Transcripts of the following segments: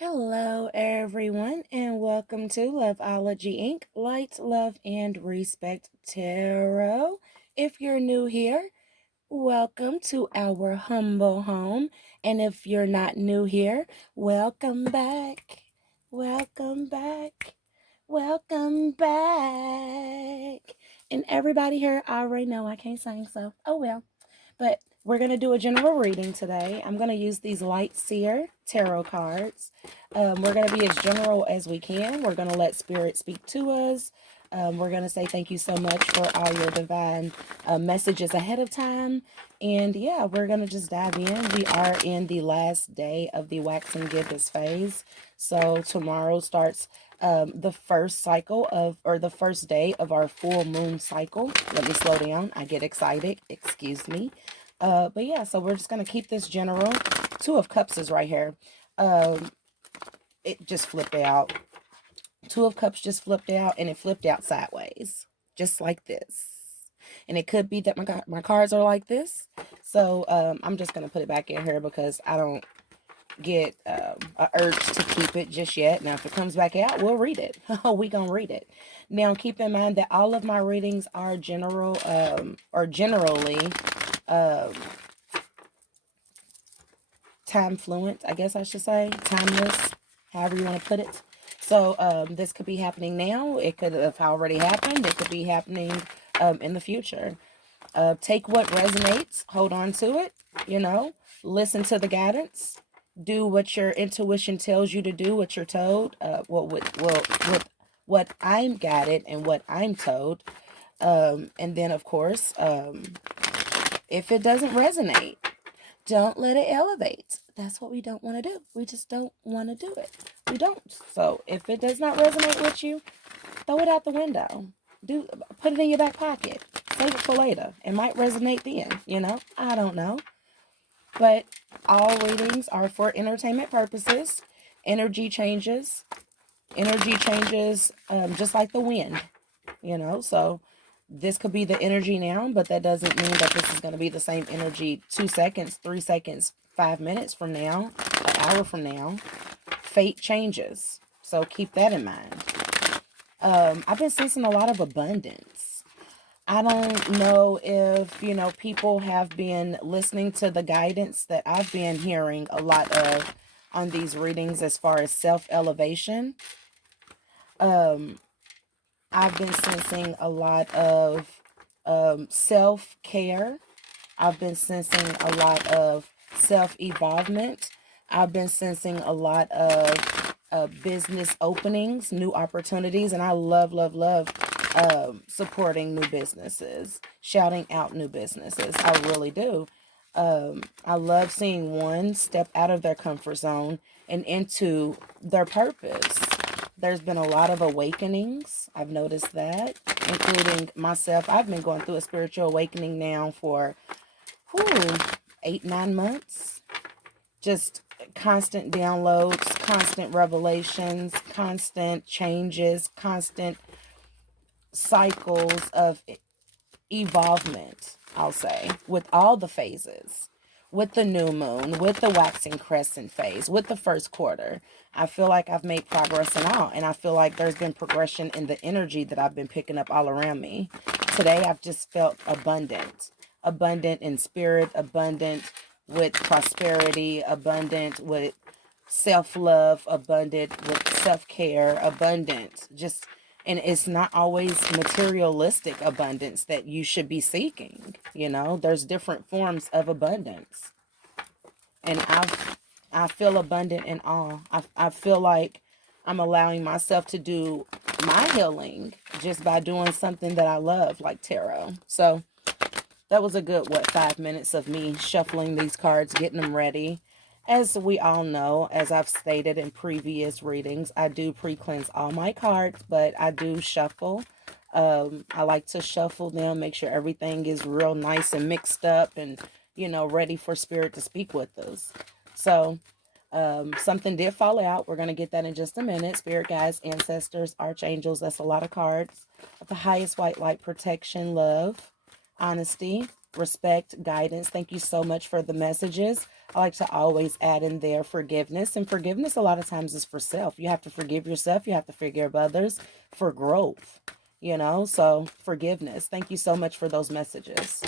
Hello, everyone, and welcome to Loveology Ink, Light, Love, and Respect Tarot. If you're new here, welcome to our humble home. And if you're not new here, welcome back. Welcome back. Welcome back. And everybody here, I already know I can't sing, so oh well. But we're going to do a general reading today. I'm going to use these Light Seer tarot cards. We're going to be as general as we can. We're going to let Spirit speak to us. We're going to say thank you so much for all your divine messages ahead of time. And yeah, we're going to just dive in. We are in the last day of the waxing gibbous phase. So tomorrow starts the first cycle or the first day of our full moon cycle. Let me slow down. I get excited. Excuse me. But yeah, so we're just going to keep this general. Two of Cups is right here. It just flipped out. Two of Cups just flipped out, and it flipped out sideways, just like this. And it could be that my cards are like this. So I'm just going to put it back in here because I don't get a urge to keep it just yet. Now, if it comes back out, we'll read it. We gonna read it. Now, keep in mind that all of my readings are general, or generally time fluent, I guess I should say, timeless, however you want to put it. So this could be happening now. It could have already happened. It could be happening in the future. Take what resonates, hold on to it, listen to the guidance, do what your intuition tells you to do, what you're told, with what I'm guided and what I'm told. And then, of course, if it doesn't resonate, don't let it elevate. That's what we don't want to do. We just don't want to do it. We don't. So if it does not resonate with you, throw it out the window. Put it in your back pocket. Save it for later. It might resonate then, I don't know. But all readings are for entertainment purposes. Energy changes. Energy changes just like the wind, so this could be the energy now, but that doesn't mean that this is going to be the same energy 2 seconds, 3 seconds, 5 minutes from now, an hour from now. Fate changes, so keep that in mind. I've been sensing a lot of abundance. I don't know if, people have been listening to the guidance that I've been hearing a lot of on these readings as far as self-elevation. I've been sensing a lot of self-care. I've been sensing a lot of self-evolvement. I've been sensing a lot of business openings, new opportunities, and I love, love, love supporting new businesses, shouting out new businesses. I really do. I love seeing one step out of their comfort zone and into their purpose. There's been a lot of awakenings. I've noticed that, including myself. I've been going through a spiritual awakening now for 8, 9 months. Just constant downloads, constant revelations, constant changes, constant cycles of evolvement, I'll say, with all the phases, with the new moon, with the waxing crescent phase, with the first quarter. I feel like I've made progress in all, and I feel like there's been progression in the energy that I've been picking up all around me. Today, I've just felt abundant in spirit, abundant with prosperity, abundant with self-love, abundant with self-care, abundant just. And it's not always materialistic abundance that you should be seeking. There's different forms of abundance. And I feel abundant in all. I feel like I'm allowing myself to do my healing just by doing something that I love, like tarot. So that was a good, 5 minutes of me shuffling these cards, getting them ready. As we all know, as I've stated in previous readings, I do pre-cleanse all my cards, but I do shuffle. I like to shuffle them, make sure everything is real nice and mixed up and, ready for spirit to speak with us. So, something did fall out. We're going to get that in just a minute. Spirit guides, ancestors, archangels, that's a lot of cards. The highest white light, protection, love, honesty, respect, guidance. Thank you so much for the messages. I like to always add in there forgiveness. And forgiveness a lot of times is for self. You have to forgive yourself. You have to forgive others for growth. So forgiveness. Thank you so much for those messages.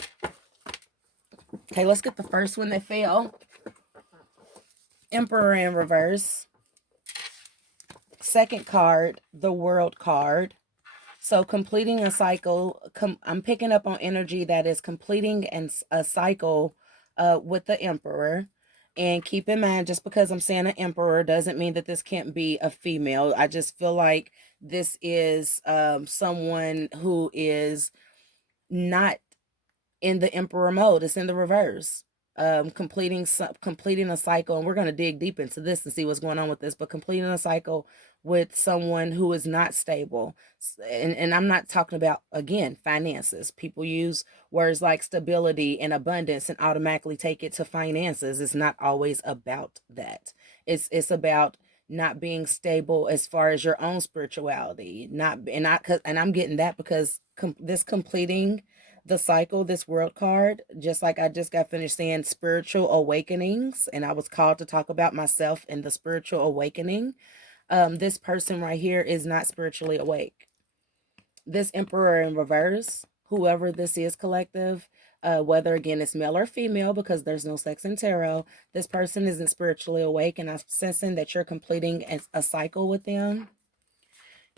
Okay, let's get the first one that fell. Emperor in reverse. Second card, the World card. So completing a cycle, I'm picking up on energy that is completing a cycle with the Emperor. And keep in mind, just because I'm saying an Emperor doesn't mean that this can't be a female. I just feel like this is someone who is not in the Emperor mode. It's in the reverse. Completing a cycle, and we're going to dig deep into this and see what's going on with this, but completing a cycle with someone who is not stable. And I'm not talking about, again, finances. People use words like stability and abundance and automatically take it to finances. It's not always about that. It's about not being stable as far as your own spirituality. And I'm getting that because this completing the cycle, this World card, just like I just got finished saying spiritual awakenings, and I was called to talk about myself in the spiritual awakening. This person right here is not spiritually awake. This Emperor in reverse, whoever this is, collective, whether again it's male or female, because there's no sex in tarot, this person isn't spiritually awake, and I'm sensing that you're completing a cycle with them.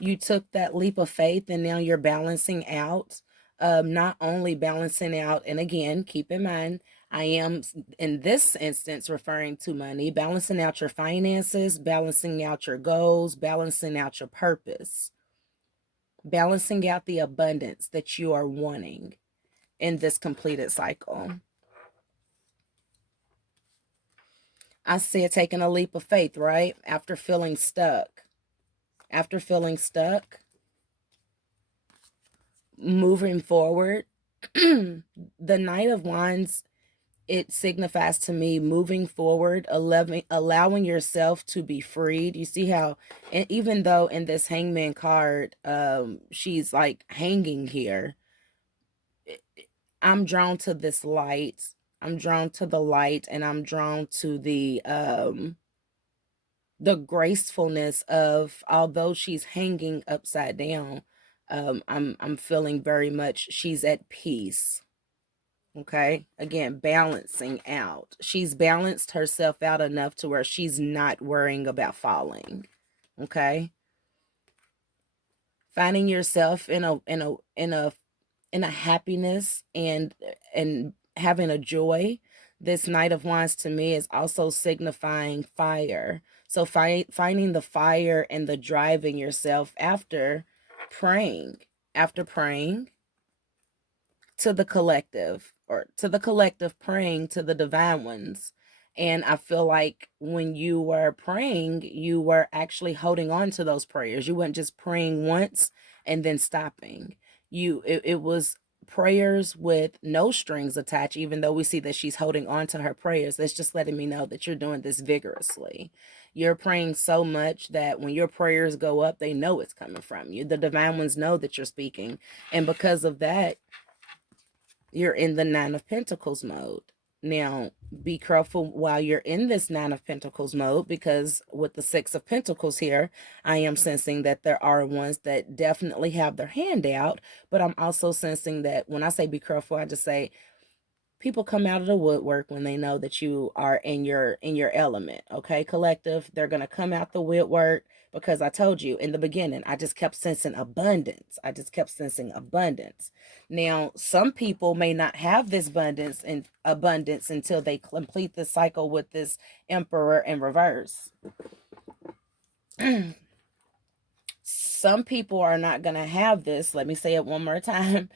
You took that leap of faith, and now you're balancing out. Not only balancing out, and again, keep in mind, I am in this instance referring to money, balancing out your finances, balancing out your goals, balancing out your purpose, balancing out the abundance that you are wanting in this completed cycle. I said taking a leap of faith, right? After feeling stuck, moving forward. The Knight of Wands, it signifies to me moving forward, allowing yourself to be freed. You see how, and even though in this Hangman card, she's like hanging here, I'm drawn to this light. I'm drawn to the light, and I'm drawn to the gracefulness of, although she's hanging upside down, I'm feeling very much she's at peace. Okay, again, balancing out. She's balanced herself out enough to where she's not worrying about falling. Okay, finding yourself in a happiness and having a joy. This Knight of Wands to me is also signifying fire. So finding the fire and the drive in yourself after praying. After praying to the collective, or to the collective praying to the divine ones. And I feel like when you were praying, you were actually holding on to those prayers. You weren't just praying once and then stopping. It was prayers with no strings attached, even though we see that she's holding on to her prayers. That's just letting me know that you're doing this vigorously. You're praying so much that when your prayers go up, they know it's coming from you. The divine ones know that you're speaking. And because of that, you're in the Nine of Pentacles mode. Now, be careful while you're in this Nine of Pentacles mode, because with the Six of Pentacles here, I am sensing that there are ones that definitely have their hand out, but I'm also sensing that when I say be careful, I just say people come out of the woodwork when they know that you are in your element. Okay, collective, they're going to come out the woodwork, because I told you in the beginning, I just kept sensing abundance. Now, some people may not have this abundance until they complete the cycle with this Emperor in reverse. Some people are not going to have this. Let me say it one more time,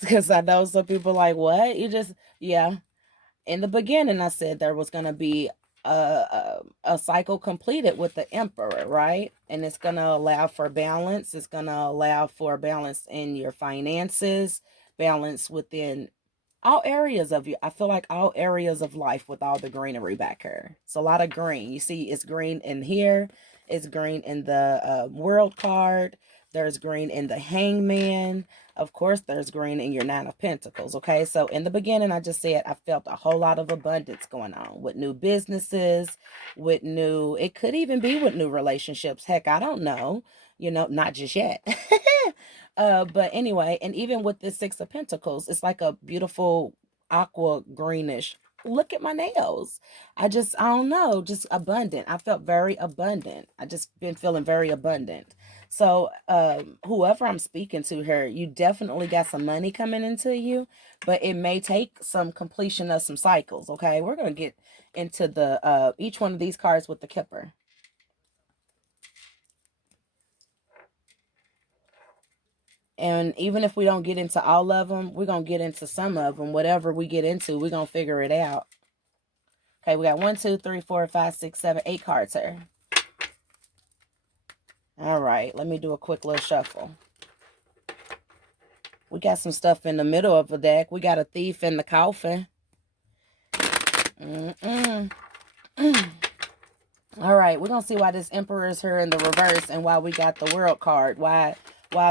because I know some people are like, what? Yeah. In the beginning, I said there was going to be a cycle completed with the Emperor, right? And it's going to allow for balance. It's going to allow for balance in your finances, balance within all areas of you. I feel like all areas of life with all the greenery back here. It's a lot of green. You see, it's green in here. It's green in the World card. There's green in the Hangman. Of course, there's green in your Nine of Pentacles, okay? So in the beginning, I just said I felt a whole lot of abundance going on with new businesses, with new, it could even be with new relationships. Heck, I don't know, you know, not just yet. But anyway, and even with the Six of Pentacles, it's like a beautiful aqua greenish. Look at my nails. I don't know, just abundant. I felt very abundant. I just been feeling very abundant. So whoever I'm speaking to here, you definitely got some money coming into you, but it may take some completion of some cycles, okay? We're going to get into the each one of these cards with the Kipper. And even if we don't get into all of them, we're going to get into some of them. Whatever we get into, we're going to figure it out. Okay, we got 1, 2, 3, 4, 5, 6, 7, 8 cards here. All right, let me do a quick little shuffle. We got some stuff in the middle of the deck. We got a thief in the coffin. All right, we're going to see why this Emperor is here in the reverse and why we got the World card. Why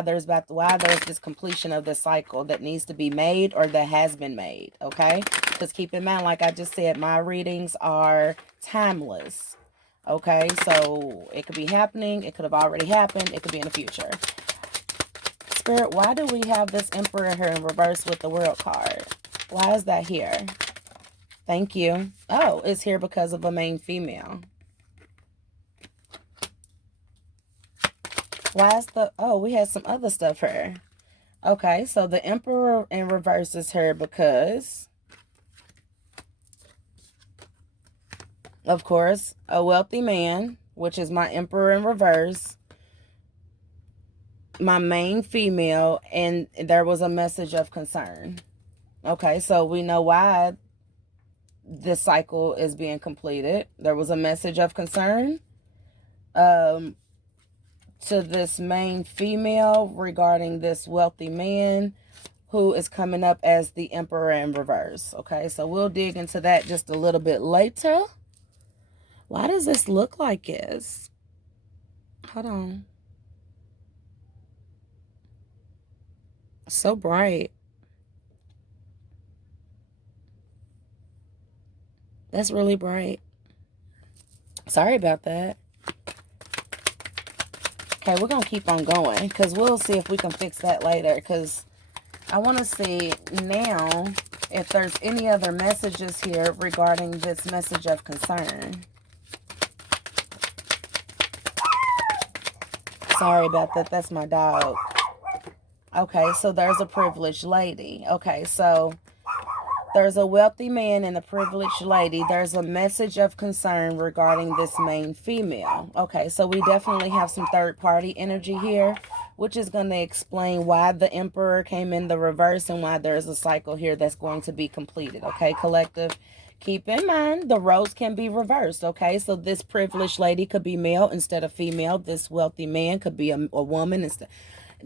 there's this completion of the cycle that needs to be made or that has been made, okay? Because keep in mind, like I just said, my readings are timeless, okay? So it could be happening. It could have already happened. It could be in the future. Spirit, why do we have this Emperor here in reverse with the World card? Why is that here? Thank you. Oh, it's here because of a main female. Why is we had some other stuff here. Okay, so the Emperor in reverse is here because, of course, a wealthy man, which is my Emperor in reverse, my main female, and there was a message of concern. Okay, so we know why this cycle is being completed. There was a message of concern to this main female regarding this wealthy man who is coming up as the Emperor in reverse. Okay, so we'll dig into that just a little bit later. Why does this look like this? Hold on. So bright. That's really bright. Sorry about that. Okay, we're going to keep on going because we'll see if we can fix that later, because I want to see now if there's any other messages here regarding this message of concern. Sorry about that. That's my dog. Okay, so there's a privileged lady. Okay, so there's a wealthy man and a privileged lady. There's a message of concern regarding this main female. Okay, so we definitely have some third-party energy here, which is going to explain why the Emperor came in the reverse and why there's a cycle here that's going to be completed. Okay, collective, keep in mind the roles can be reversed. Okay, so this privileged lady could be male instead of female. This wealthy man could be a woman instead.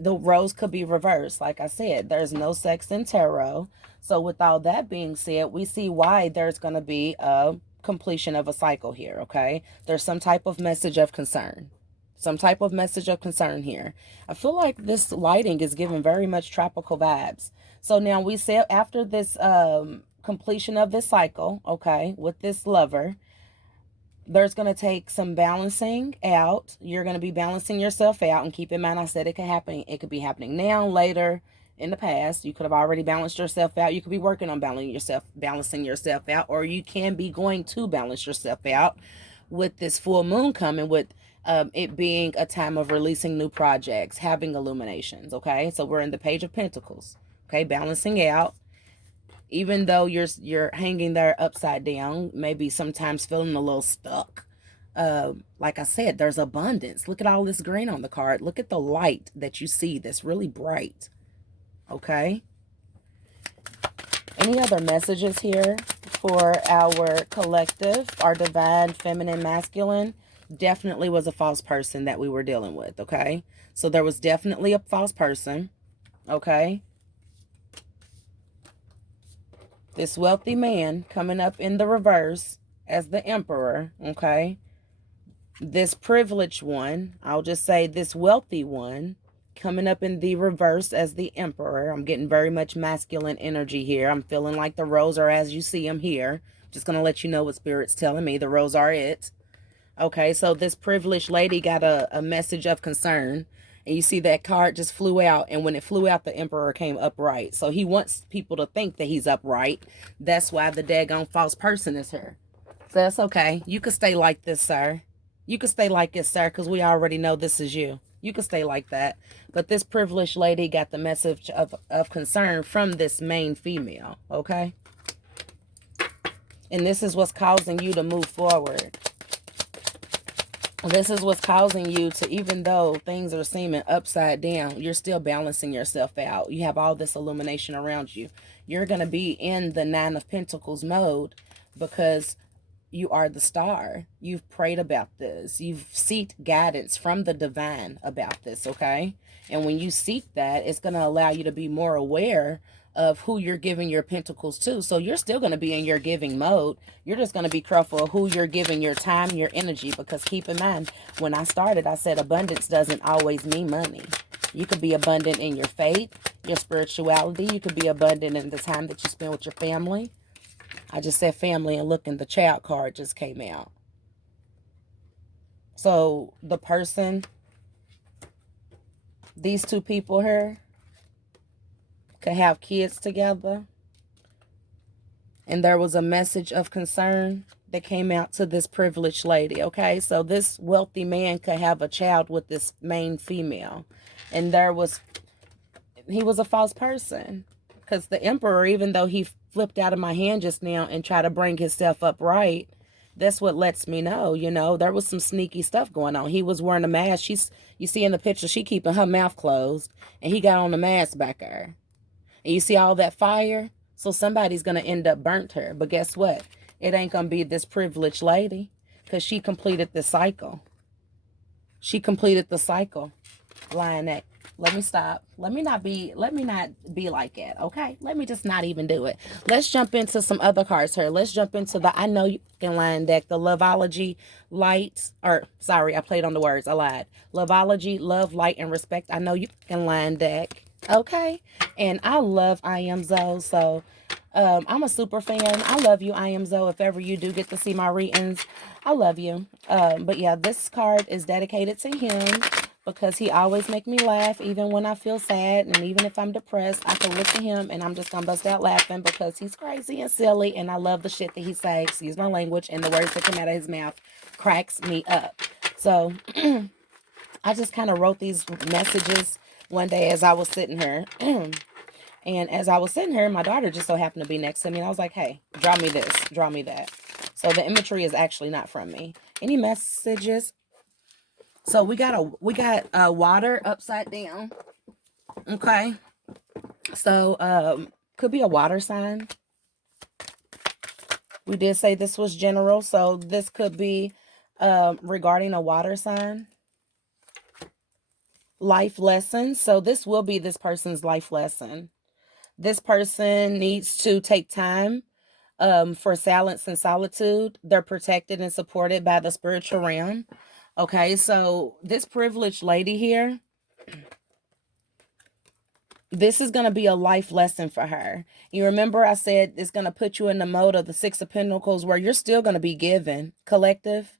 The roles could be reversed. Like I said, there's no sex in tarot. So with all that being said, we see why there's going to be a completion of a cycle here, okay? There's some type of message of concern. Some type of message of concern here. I feel like this lighting is giving very much tropical vibes. So now we say after this completion of this cycle, okay, with this lover, there's going to take some balancing out. You're going to be balancing yourself out. And keep in mind, I said it could happen. It could be happening now, later, in the past. You could have already balanced yourself out. You could be working on balancing yourself out. Or you can be going to balance yourself out with this full moon coming, with it being a time of releasing new projects, having illuminations, okay? So we're in the Page of Pentacles, okay? Balancing out. Even though you're hanging there upside down, maybe sometimes feeling a little stuck. Like I said, there's abundance. Look at all this green on the card. Look at the light that you see that's really bright. Okay. Any other messages here for our collective, our divine, feminine, masculine? Definitely was a false person that we were dealing with. Okay. So there was definitely a false person. Okay. This wealthy man coming up in the reverse as the Emperor, okay? This privileged one, I'll just say this wealthy one, coming up in the reverse as the Emperor. I'm getting very much masculine energy here. I'm feeling like the rows are as you see them here. Just going to let you know what Spirit's telling me. The rows are it. Okay, so this privileged lady got a message of concern. And you see that card just flew out. And when it flew out, the Emperor came upright. So he wants people to think that he's upright. That's why the daggone false person is here. So that's okay. You can stay like this, sir. You can stay like this, sir, because we already know this is you. You can stay like that. But this privileged lady got the message of concern from this main female, okay? And this is what's causing you to move forward. This is what's causing you to, even though things are seeming upside down, you're still balancing yourself out. You have all this illumination around you. You're going to be in the Nine of Pentacles mode because you are the star. You've prayed about this. You've sought guidance from the divine about this, okay? And when you seek that, it's going to allow you to be more aware of who you're giving your pentacles to. So you're still going to be in your giving mode. You're just going to be careful of who you're giving your time, your energy, because keep in mind, when I started, I said abundance doesn't always mean money. You could be abundant in your faith, your spirituality. You could be abundant in the time that you spend with your family. I just said family and look, and the child card just came out. So the person, these two people here, could have kids together. And there was a message of concern that came out to this privileged lady, okay? So this wealthy man could have a child with this main female. And he was a false person. Because the Emperor, even though he flipped out of my hand just now and tried to bring himself upright, that's what lets me know, there was some sneaky stuff going on. He was wearing a mask. You see in the picture, she keeping her mouth closed, and he got on the mask back there. And you see all that fire? So somebody's going to end up burnt her. But guess what? It ain't going to be this privileged lady, because she completed the cycle. She completed the cycle. Lioness. Let me stop. Let me not be like that, okay? Let me just not even do it. Let's jump into some other cards here. Let's jump into the I Know You Can Lion deck, the Loveology Light, I played on the words, I lied. Loveology, Love, Light, and Respect, I Know You Can Lion deck, okay? And I love I Am Zoe, so I'm a super fan. I love you, I Am Zoe. If ever you do get to see my readings, I love you. But yeah, this card is dedicated to him, because he always make me laugh, even when I feel sad, and even if I'm depressed, I can look at him and I'm just gonna bust out laughing because he's crazy and silly, and I love the shit that he says. Excuse my language, and the words that come out of his mouth cracks me up. So I just kind of wrote these messages one day as I was sitting here. And as I was sitting here, my daughter just so happened to be next to me, and I was like, hey, draw me this, draw me that. So the imagery is actually not from me. Any messages? So we got water upside down. Okay. So could be a water sign. We did say this was general, so this could be regarding a water sign. Life lesson. So this will be this person's life lesson. This person needs to take time for silence and solitude. They're protected and supported by the spiritual realm. Okay, so this privileged lady here, this is going to be a life lesson for her. You remember I said it's going to put you in the mode of the Six of Pentacles where you're still going to be given. Collective,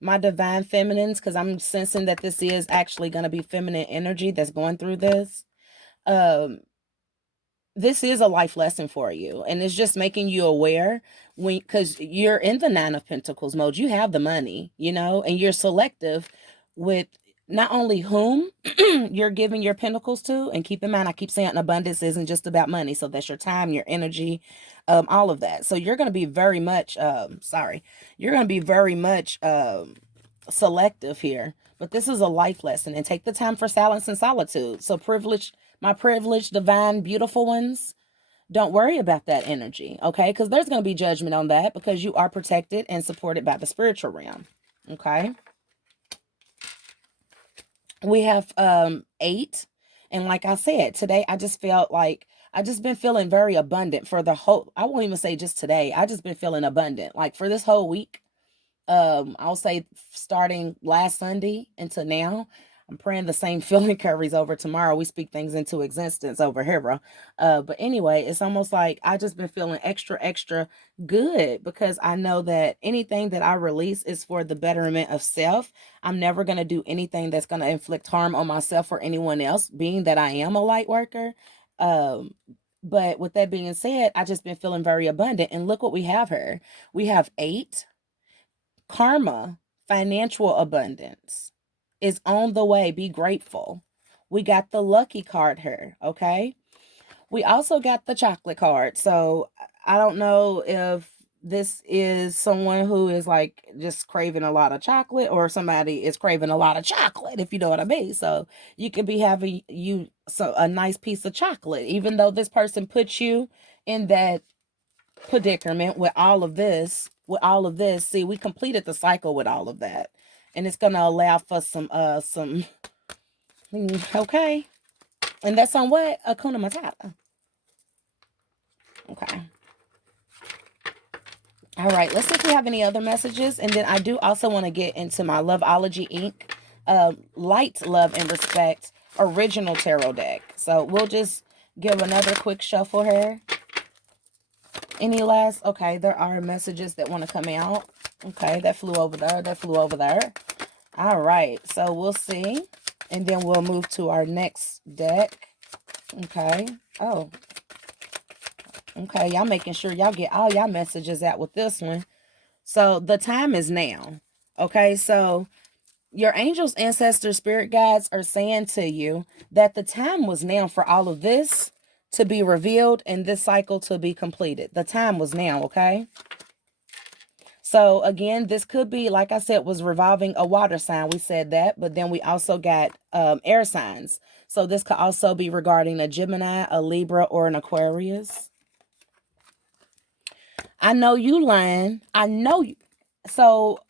my divine feminines, because I'm sensing that this is actually going to be feminine energy that's going through this. This is a life lesson for you, and it's just making you aware because you're in the Nine of Pentacles mode. You have the money, and you're selective with not only whom you're giving your pentacles to. And keep in mind, I keep saying abundance isn't just about money. So that's your time, your energy, all of that. So you're going to be very much, you're going to be very much selective here. But this is a life lesson, and take the time for silence and solitude. So my privileged, divine, beautiful ones, don't worry about that energy, okay? Because there's going to be judgment on that, because you are protected and supported by the spiritual realm, okay? We have 8, and like I said, today I just felt like I just been feeling very abundant for the whole, I won't even say just today, I just been feeling abundant, like for this whole week. I'll say starting last Sunday until now, I'm praying the same feeling carries over tomorrow. We speak things into existence over here, bro. But anyway, it's almost like I just been feeling extra, extra good because I know that anything that I release is for the betterment of self. I'm never going to do anything that's going to inflict harm on myself or anyone else, being that I am a light worker. Um, but with that being said, I just been feeling very abundant. And look what we have here. We have 8 karma, financial abundance is on the way. Be grateful. We got the lucky card here. Okay. We also got the chocolate card. So I don't know if this is someone who is like just craving a lot of chocolate or somebody is craving a lot of chocolate, if you know what I mean. So you could be having a nice piece of chocolate, even though this person put you in that predicament with all of this. See, we completed the cycle with all of that. And it's gonna allow for some okay. And that's on what? Akuna Matata. Okay. All right, let's see if we have any other messages. And then I do also want to get into my Loveology Ink Light, Love, and Respect original tarot deck. So we'll just give another quick shuffle here. Any last? Okay, there are messages that want to come out. Okay, that flew over there. That flew over there. All right, so we'll see. And then we'll move to our next deck. Okay. Oh, okay, y'all making sure y'all get all y'all messages out with this one. So the time is now. Okay, so your angels, ancestors, spirit guides are saying to you that the time was now for all of this to be revealed and this cycle to be completed. The time was now, okay? So again, this could be, like I said, was revolving a water sign. We said that, but then we also got air signs. So this could also be regarding a Gemini, a Libra, or an Aquarius. I know you lying. I know you. So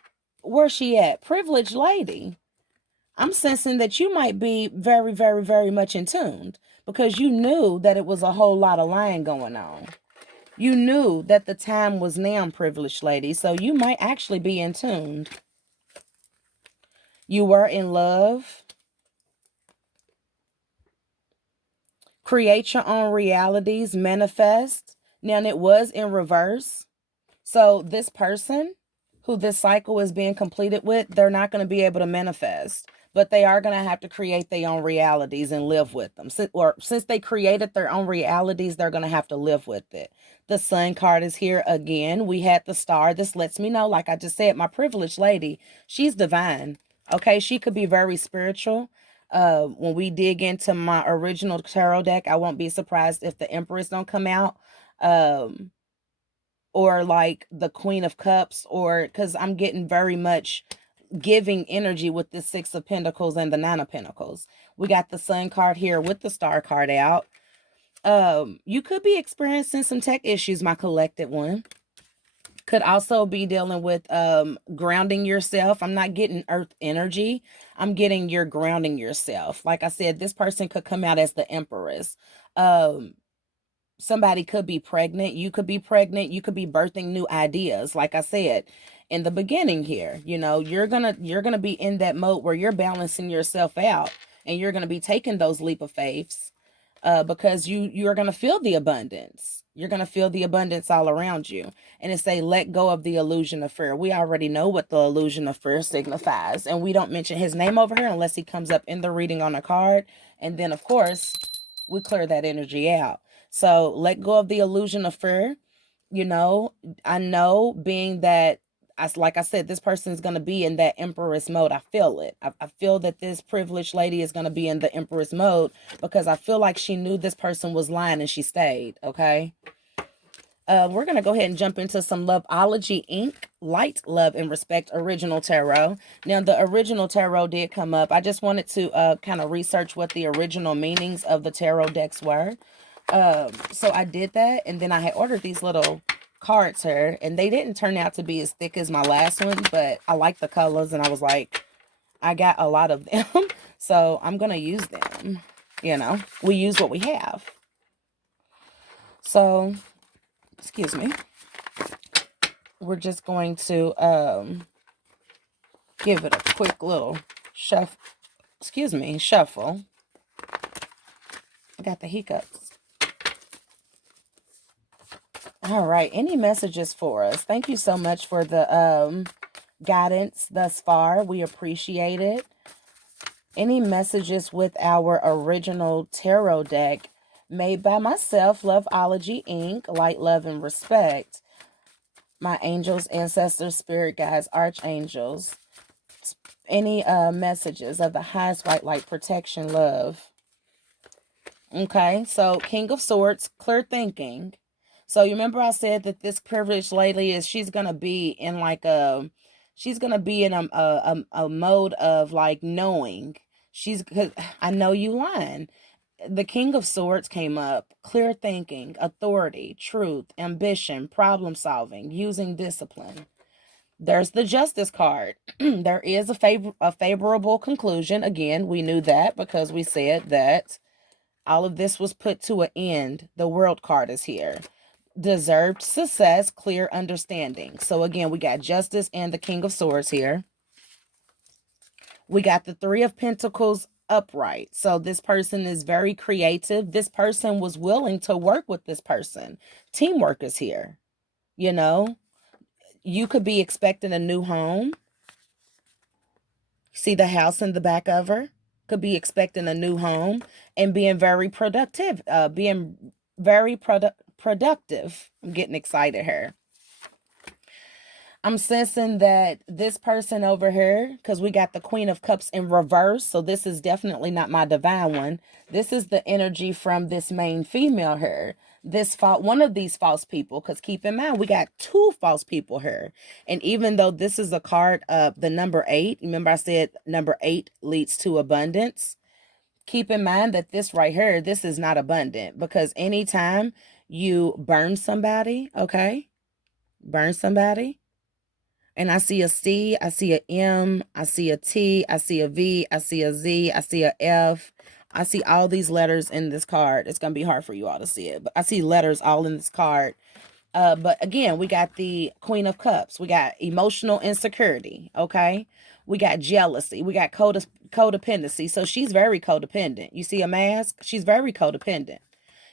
where's she at? Privileged lady. I'm sensing that you might be very, very, very much in tune because you knew that it was a whole lot of lying going on. You knew that the time was now, privileged lady. So you might actually be in tune. You were in love. Create your own realities. Manifest. Now, it was in reverse. So this person who this cycle is being completed with, they're not going to be able to manifest, but they are going to have to create their own realities and live with them. Since they created their own realities, they're going to have to live with it. The Sun card is here again. We had the Star. This lets me know, like I just said, my privileged lady, she's divine. Okay, she could be very spiritual. When we dig into my original tarot deck, I won't be surprised if the Empress don't come out. Or like the Queen of Cups, or because I'm getting very much giving energy with the 6 of Pentacles and the 9 of Pentacles. We got the Sun card here with the Star card out. You could be experiencing some tech issues, my collected one. Could also be dealing with grounding yourself. I'm not getting earth energy. I'm getting you're grounding yourself. Like I said, this person could come out as the Empress. Somebody could be pregnant. You could be pregnant. You could be birthing new ideas. Like I said in the beginning here, you're gonna be in that mode where you're balancing yourself out and you're gonna be taking those leap of faiths because you're gonna feel the abundance. You're gonna feel the abundance all around you. And it say, let go of the illusion of fear. We already know what the illusion of fear signifies, and we don't mention his name over here unless he comes up in the reading on a card. And then of course we clear that energy out. So let go of the illusion of fear. I know being that, like I said, this person is going to be in that Empress mode. I feel it. I feel that this privileged lady is going to be in the Empress mode because I feel like she knew this person was lying and she stayed. Okay. We're going to go ahead and jump into some Loveology Ink Light, Love, and Respect original tarot. Now, the original tarot did come up. I just wanted to kind of research what the original meanings of the tarot decks were. So I did that, and then I had ordered these little cards here, and they didn't turn out to be as thick as my last one, but I like the colors, and I was like, I got a lot of them, so I'm going to use them. We use what we have. So excuse me, we're just going to give it a quick little shuffle. I got the hiccups. All right, any messages for us? Thank you so much for the guidance thus far. We appreciate it. Any messages with our original tarot deck made by myself, Loveology Ink, Light, Love, and Respect. My angels, ancestors, spirit guides, archangels. Any messages of the highest white light, protection, love. Okay, so King of Swords, clear thinking. So you remember I said that this privileged lady she's gonna be in like a mode of like knowing. Cause I know you lying. The King of Swords came up, clear thinking, authority, truth, ambition, problem solving, using discipline. There's the Justice card. There is a favorable conclusion. Again, we knew that because we said that all of this was put to an end. The World card is here. Deserved success, clear understanding. So again, we got Justice and the King of Swords here. We got the Three of Pentacles upright. So this person is very creative. This person was willing to work with this person. Teamwork is here. You know, you could be expecting a new home. See the house in the back of her? Could be expecting a new home and being very productive. Productive. I'm getting excited here. I'm sensing that this person over here, because we got the Queen of Cups in reverse, so this is definitely not my divine one. This is the energy from this main female here. One of these false people, because keep in mind, we got two false people here. And even though this is a card of the number 8, remember I said number 8 leads to abundance. Keep in mind that this right here, this is not abundant, because anytime you burn somebody, okay? Burn somebody. And I see a C, I see a M, I see a T, I see a V, I see a Z, I see a F. I see all these letters in this card. It's going to be hard for you all to see it, but I see letters all in this card. But again, we got the Queen of Cups. We got emotional insecurity, okay? We got jealousy. We got codependency. So she's very codependent. You see a mask? She's very codependent.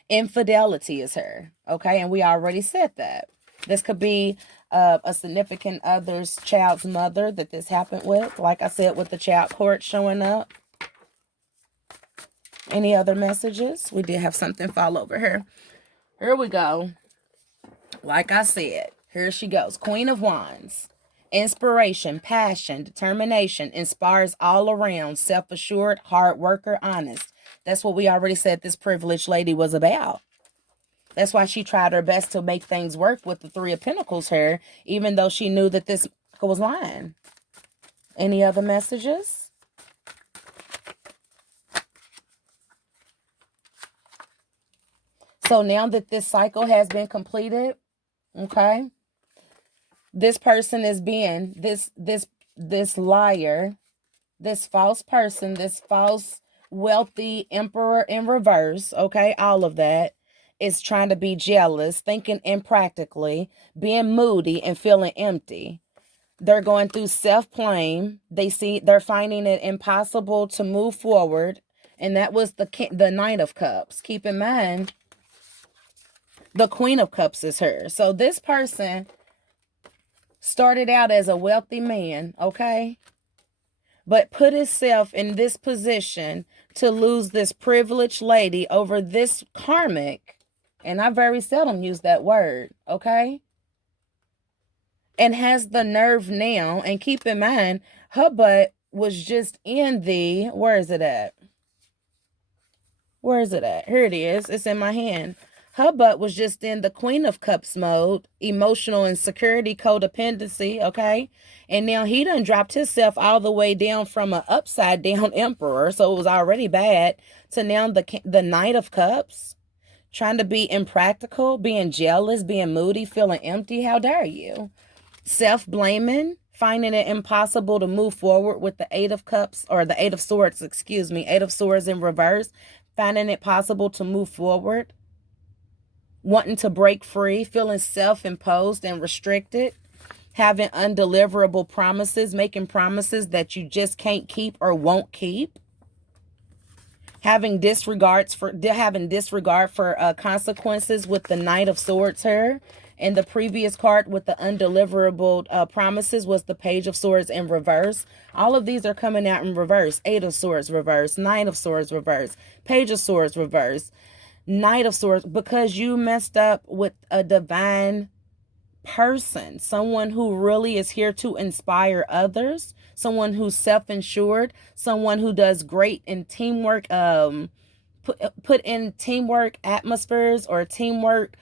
Infidelity is her, okay? And we already said that. This could be a significant other's child's mother that this happened with. Like I said, with the child court showing up. Any other messages? We did have something fall over here. Here we go. Like I said, here she goes. Queen of Wands. Inspiration, passion, determination, inspires all around, self-assured, hard worker, honest. That's what we already said this privileged lady was about. That's why she tried her best to make things work with the Three of Pentacles here, even though she knew that this was lying. Any other messages? So now that this cycle has been completed, okay, this person is being this liar, this false person, this false wealthy emperor in reverse, okay, all of that is trying to be jealous, thinking impractically, being moody and feeling empty. They're going through self-blame. They're finding it impossible to move forward, and that was the Knight of Cups. Keep in mind, the Queen of Cups is her. So this person started out as a wealthy man, okay? But put himself in this position to lose this privileged lady over this karmic. And I very seldom use that word, okay? And has the nerve now, and keep in mind, her butt was just in the, where is it at? Where is it at? Here it is. It's in my hand. Her butt was just in the Queen of Cups mode, emotional insecurity, codependency, okay? And now he done dropped himself all the way down from an upside down emperor, so it was already bad, to now the Knight of Cups. Trying to be impractical, being jealous, being moody, feeling empty. How dare you? Self-blaming, finding it impossible to move forward with the Eight of Cups, or the Eight of Swords, excuse me, Eight of Swords in reverse. Finding it possible to move forward. Wanting to break free, feeling self-imposed and restricted. Having undeliverable promises, making promises that you just can't keep or won't keep. having disregard for consequences with the Knight of Swords here. And the previous card with the undeliverable promises was the Page of Swords in reverse. All of these are coming out in reverse. Eight of Swords reverse, Nine of Swords reverse, Page of Swords reverse, Knight of Swords, because you messed up with a divine person, someone who really is here to inspire others, someone who's self-insured, someone who does great in teamwork, put in teamwork atmospheres or teamwork,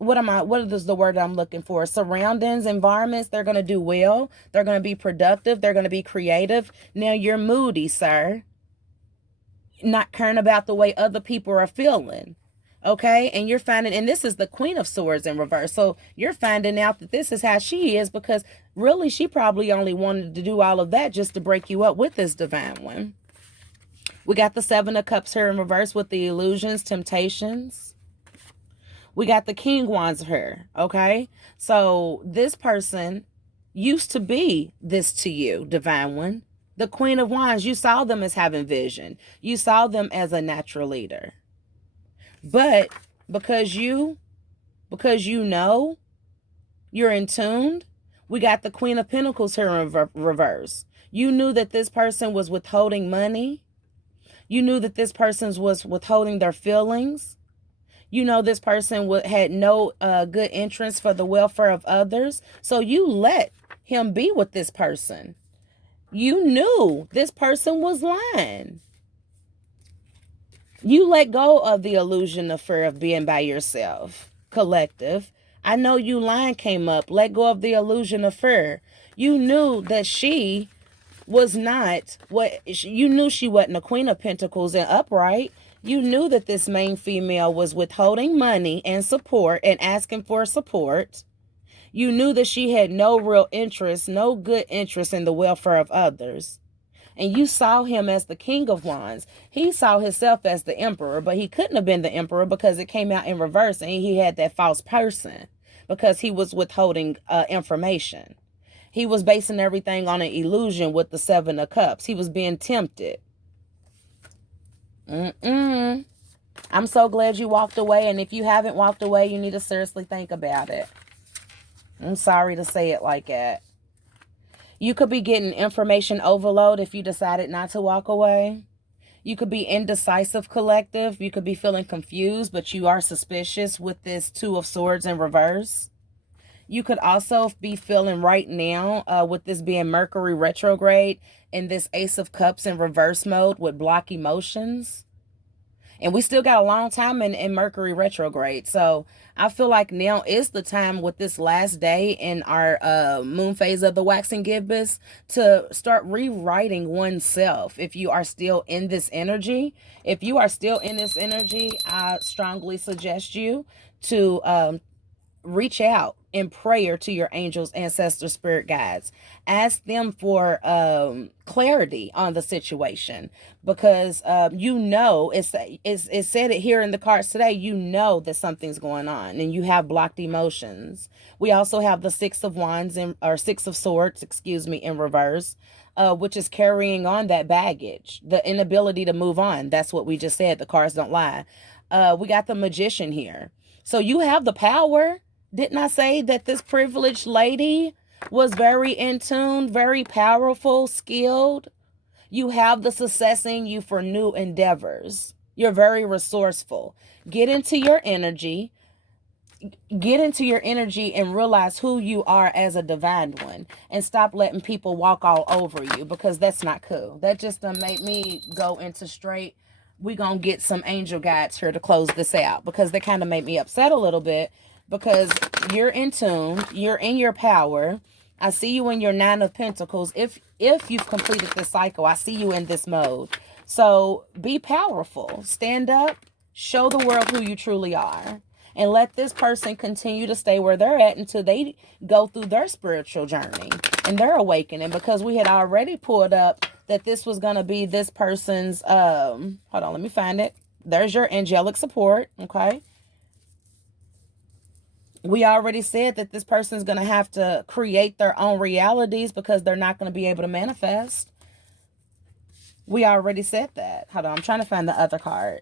what is the word I'm looking for? Surroundings, environments. They're going to do well. They're going to be productive. They're going to be creative. Now you're moody, sir. Not caring about the way other people are feeling. Okay, and you're finding, and this is the Queen of Swords in reverse. So you're finding out that this is how she is, because really she probably only wanted to do all of that just to break you up with this divine one. We got the Seven of Cups here in reverse with the illusions, temptations. We got the King Wands here, okay? So this person used to be this to you, divine one. The Queen of Wands, you saw them as having vision. You saw them as a natural leader. But because you know, you're in tune, we got the Queen of Pentacles here in reverse. You knew that this person was withholding money. You knew that this person was withholding their feelings. You know this person had no good interest for the welfare of others. So you let him be with this person. You knew this person was lying. You let go of the illusion of fear of being by yourself, collective. I know you line came up. Let go of the illusion of fear. You knew that she was not you knew she wasn't a Queen of Pentacles and upright. You knew that this main female was withholding money and support and asking for support. You knew that she had no real interest, no good interest in the welfare of others. And you saw him as the King of Wands. He saw himself as the Emperor, but he couldn't have been the Emperor because it came out in reverse and he had that false person because he was withholding information. He was basing everything on an illusion with the Seven of Cups. He was being tempted. I'm so glad you walked away. And if you haven't walked away, you need to seriously think about it. I'm sorry to say it like that. You could be getting information overload if you decided not to walk away. You could be indecisive, collective. You could be feeling confused, but you are suspicious with this Two of Swords in reverse. You could also be feeling right now with this being Mercury retrograde and this Ace of Cups in reverse mode with block emotions. And we still got a long time in Mercury retrograde. So I feel like now is the time with this last day in our moon phase of the waxing gibbous to start rewriting oneself. If you are still in this energy, I strongly suggest you to reach out in prayer to your angels, ancestors, spirit guides. Ask them for clarity on the situation, because you know it said it here in the cards today. You know that something's going on and you have blocked emotions. We also have the Six of Wands or Six of Swords, excuse me, in reverse, which is carrying on that baggage, the inability to move on. That's what we just said. The cards don't lie. We got the Magician here. So you have the power. Didn't I say that this privileged lady was very in tune, very powerful, skilled? You have the success in you for new endeavors. You're very resourceful. Get into your energy. Get into your energy and realize who you are as a divine one, and stop letting people walk all over you, because that's not cool. That just made me go into straight, we gonna get some angel guides here to close this out, because they kind of made me upset a little bit, because you're in tune, you're in your power. I see you in your Nine of Pentacles. If you've completed this cycle, I see you in this mode. So be powerful, stand up, show the world who you truly are, and let this person continue to stay where they're at until they go through their spiritual journey and their awakening, because we had already pulled up that this was going to be this person's, hold on, let me find it. There's your angelic support, okay? We already said that this person is going to have to create their own realities because they're not going to be able to manifest. We already said that. Hold on, I'm trying to find the other card.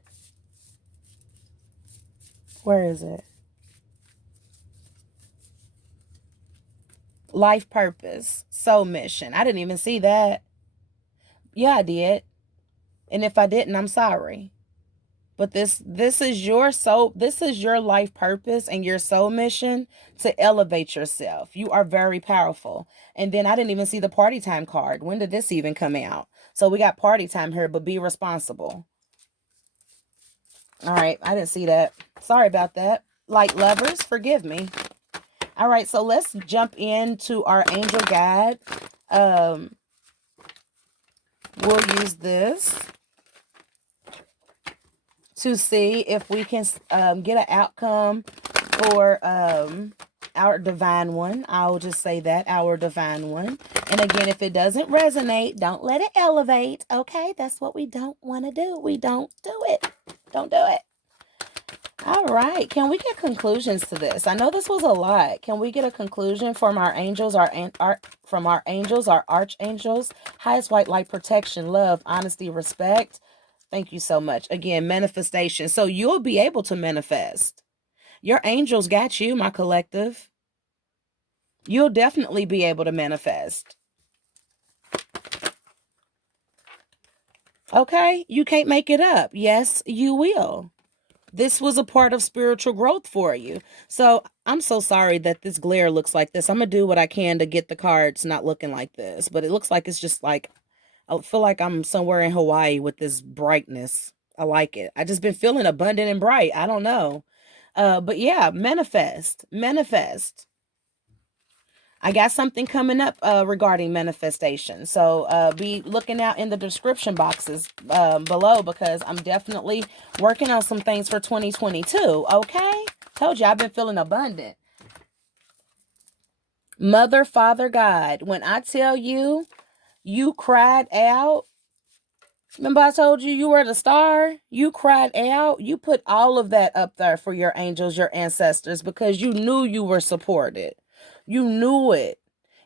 Where is it? Life purpose, soul mission. I didn't even see that. Yeah, I did. And if I didn't, I'm sorry. But this is your soul, this is your life purpose and your soul mission to elevate yourself. You are very powerful. And then I didn't even see the party time card. When did this even come out? So we got party time here, but be responsible. All right, I didn't see that. Sorry about that. Like lovers, forgive me. All right, so let's jump into our angel guide. We'll use this to see if we can get an outcome for our divine one. I'll just say that, our divine one. And again, if it doesn't resonate, don't let it elevate. Okay, that's what we don't want to do. We don't do it. Don't do it. All right, can we get conclusions to this? I know this was a lot. Can we get a conclusion from our angels, our angels, our archangels? Highest white light, protection, love, honesty, respect. Thank you so much. Again, manifestation. So you'll be able to manifest. Your angels got you, my collective. You'll definitely be able to manifest. Okay? You can't make it up. Yes, you will. This was a part of spiritual growth for you. So I'm so sorry that this glare looks like this. I'm going to do what I can to get the cards not looking like this. But it looks like it's just like, I feel like I'm somewhere in Hawaii with this brightness. I like it. I just been feeling abundant and bright. I don't know. But yeah, manifest. Manifest. I got something coming up regarding manifestation. So be looking out in the description boxes below, because I'm definitely working on some things for 2022. Okay? Told you I've been feeling abundant. Mother, Father, God. When I tell you, you cried out. Remember I told you you were the star? You cried out. You put all of that up there for your angels, your ancestors, because you knew you were supported. You knew it.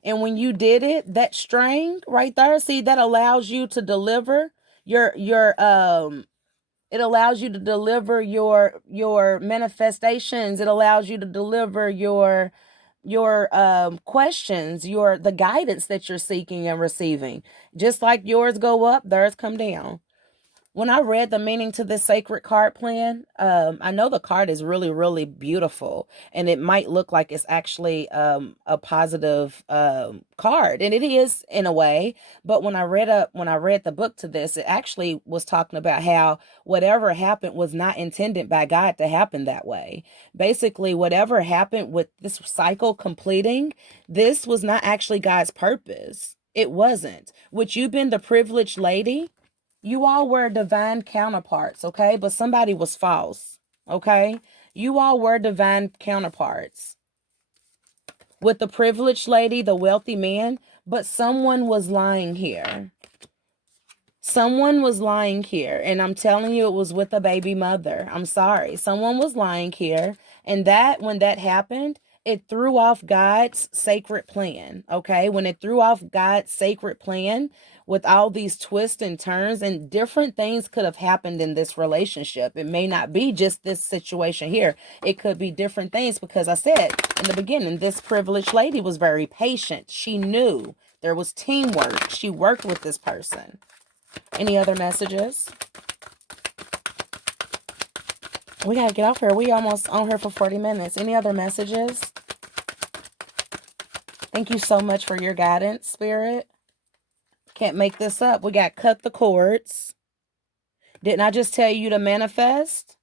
And when you did it, that string right there, see, that allows you to deliver it allows you to deliver your manifestations. It allows you to deliver your questions, the guidance that you're seeking and receiving. Just like yours go up, theirs come down. When I read the meaning to this sacred card plan, I know the card is really, really beautiful, and it might look like it's actually a positive card, and it is in a way. But when I read the book to this, it actually was talking about how whatever happened was not intended by God to happen that way. Basically, whatever happened with this cycle completing, this was not actually God's purpose. It wasn't. Which you've been the privileged lady. You all were divine counterparts, okay? But somebody was false, okay? You all were divine counterparts. With the privileged lady, the wealthy man, but someone was lying here. Someone was lying here, and I'm telling you, it was with a baby mother. I'm sorry. Someone was lying here, and when that happened, it threw off God's sacred plan, okay? When it threw off God's sacred plan with all these twists and turns, and different things could have happened in this relationship. It may not be just this situation here. It could be different things, because I said in the beginning, this privileged lady was very patient. She knew there was teamwork. She worked with this person. Any other messages? We got to get off here. We almost on here for 40 minutes. Any other messages? Thank you so much for your guidance, Spirit. Can't make this up. We got cut the cords. Didn't I just tell you to manifest?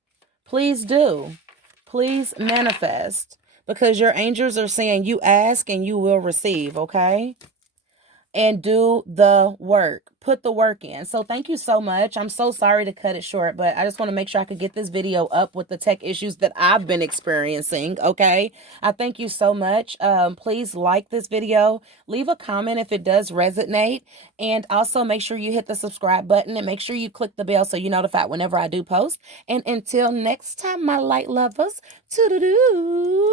Please do. Please manifest. Because your angels are saying you ask and you will receive, okay? And do the work. Put the work in. So thank you so much. I'm so sorry to cut it short, but I just want to make sure I could get this video up with the tech issues that I've been experiencing. Okay. I thank you so much. Please like this video. Leave a comment if it does resonate. And also make sure you hit the subscribe button and make sure you click the bell so you're notified whenever I do post. And until next time, my light lovers, toodaloo.